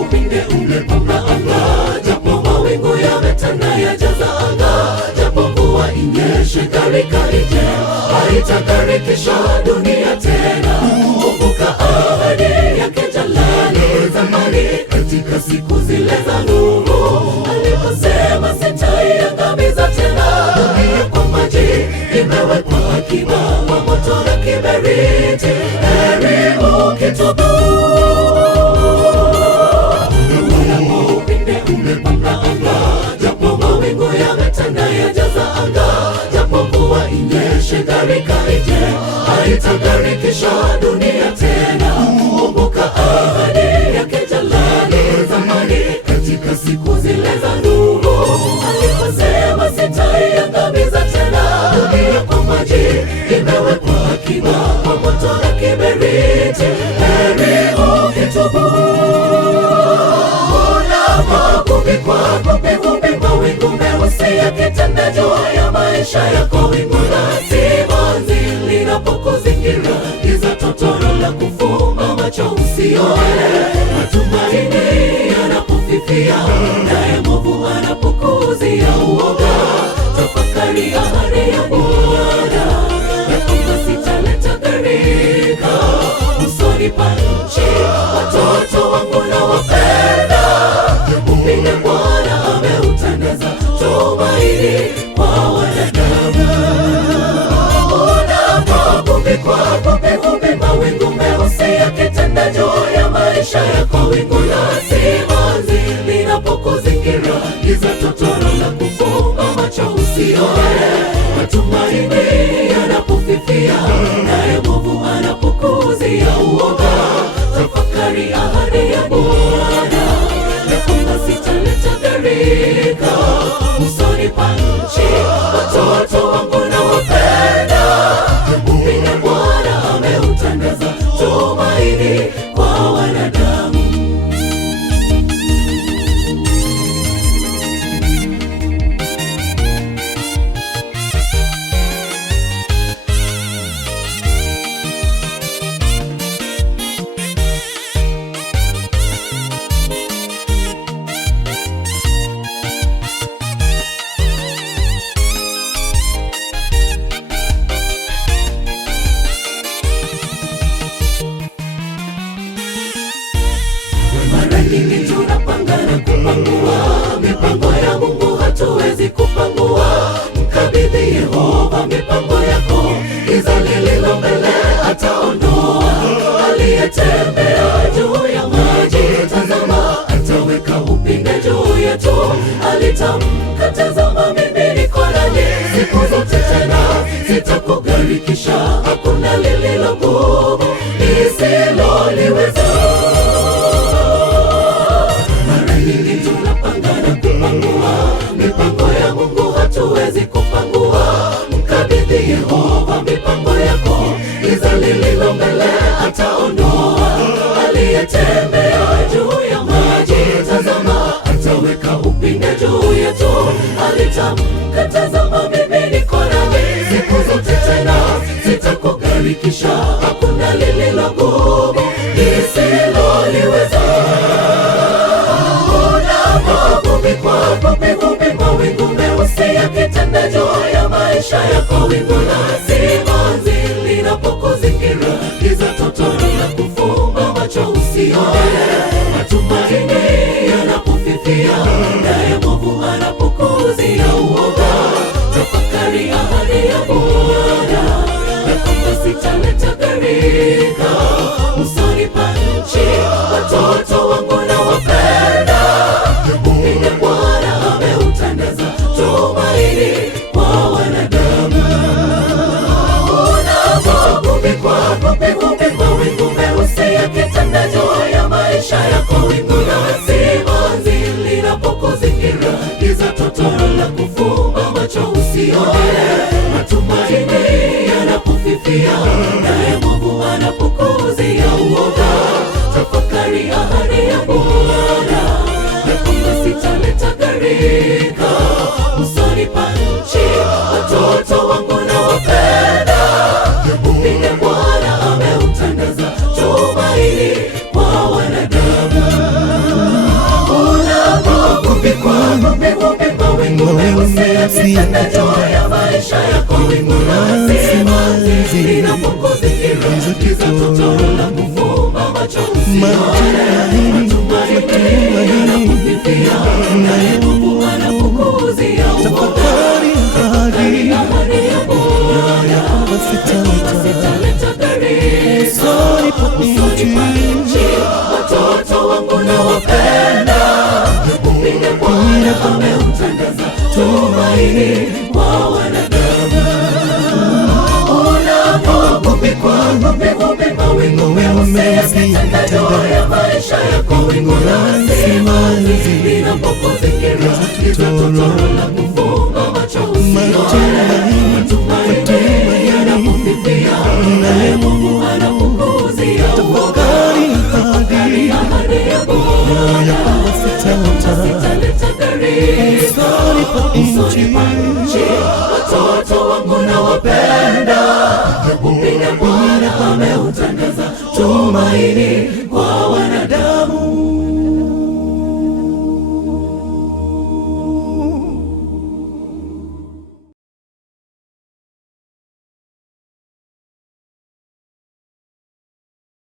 Upinde umepamba anga, japo mawingu yametanda yajaza anga, japo mvua inyeshe, gharika ije, haitagarikisha dunia tena. Kumbuka ahadi yake Jalali zamani, katika siku zile za Nuhu, aliposema sitaiangamiza tena dunia kwa maji, imewekwa akiba kwa moto na kiberiti. Heri ukitubu. Gharika ije, haitagarikisha dunia tena. Kumbuka ahadi yake Jalali zamani, katika siku zile za Nuhu, aliposema sitaiangamiza tena dunia kwa maji, imewekwa akiba kwa moto na kiberiti. Heri ukitubu. Unapogubikwa mawingu meusi yakitanda juu ya maisha yako, wingu la simanzi linapokuzingira, giza totoro la kufumba macho usione, matumaini yanapofifia, naye mwovu anapokuzia uoga, tafakari ahadi ya Bwana, ya kwamba sitaleta gharika usoni pa nchi. Watoto wangu nawapenda, upinde Bwana ameutandaza, tumaini kwa wanadamu. Unapogubikwa mawingu meusi yakitanda juu ya maisha yako, wingu la simanzi linapokuzingira, giza totoro la kufumba macho usione, matumaini yanapofifia, naye mwovu anapokuzia uoga, tafakari ahadi ya Bwana, ya kwamba sitaleta gharika usoni pa nchi. Watoto wangu nawapenda, upinde Bwana ameutandaza, tumaini kwa wanadamu. Mara nyingi tunapangana kupangua mipango ya Mungu, hatuwezi kupangua. Mkabidhi Yehova mipango yako, giza lililo mbele ataondoa. Aliyetembea juu ya maji, tazama ataweka upinde juu yetu. Alitamka, tazama mimi niko nanyi siku zote, tena sitakugharikisha. Hakuna lililo gumu lisiloliweza. Tunapangana kupangua mipango ya Mungu, hatuwezi kupangua. Mkabidhi Yehova mipango yako, giza lililo mbele ataondoa. Aliyetembea juu ya maji, tazama ataweka upinde juu yetu. Alitamka, tazama mimi niko nanyi siku zote, tena sitakugharikisha. Hakuna lililo gumu lisiloliweza. Mawingu meusi yakitanda juu ya maisha yako, wingu la simanzi linapokuzingira, giza totoro la kufumba macho usione, matumaini yanapofifia, naye mwovu anapokuzia uoga, tafakari ahadi ya Bwana, ya kwamba sitaleta gharika usoni pa nchi. Watoto wangu nawapenda, upinde Bwana ameutandaza, tumaini kwa wanadamu. Unapogubikwa mawingu meusi yakitanda juu ya maisha yako, wingu la simanzi linapokuzingira, giza totoro la kufumba macho usione, matumaini yanapofifia, naye mwovu anapokuzia uoga, tafakari ahadi ya Bwana, ya kwamba sitaleta gharika usoni pa nchi. Watoto wangu nawapenda, upinde Bwana ameutandaza tumaini kwa wanadamu. Unapokupikwa vumbi mawingu meusi yakitanda juu ya maisha yako, wingu la simanzi linapokuzingira, giza totoro la kufumba macho usione, matumaini yanapofifia, naye Mungu anapokuzia uoga, tafakari ahadi ya Bwana, sitaleta gharika usoni pa nchi. Watoto wangu nawapenda, upinde Bwana ameutandaza tumaini kwa wanadamu. Unapokupikwa vumbi mawingu meusi yakitanda juu ya maisha yako, wingu la simanzi linapokuzingira, giza totoro la kufumba macho usione, matumaini yanapofifia, naye Mungu anapokuzia uoga, tafakari ahadi ya Bwana, sitaleta gharika usoni pa nchi. Watoto wangu nawapenda, upinde Bwana ameutandaza tumaini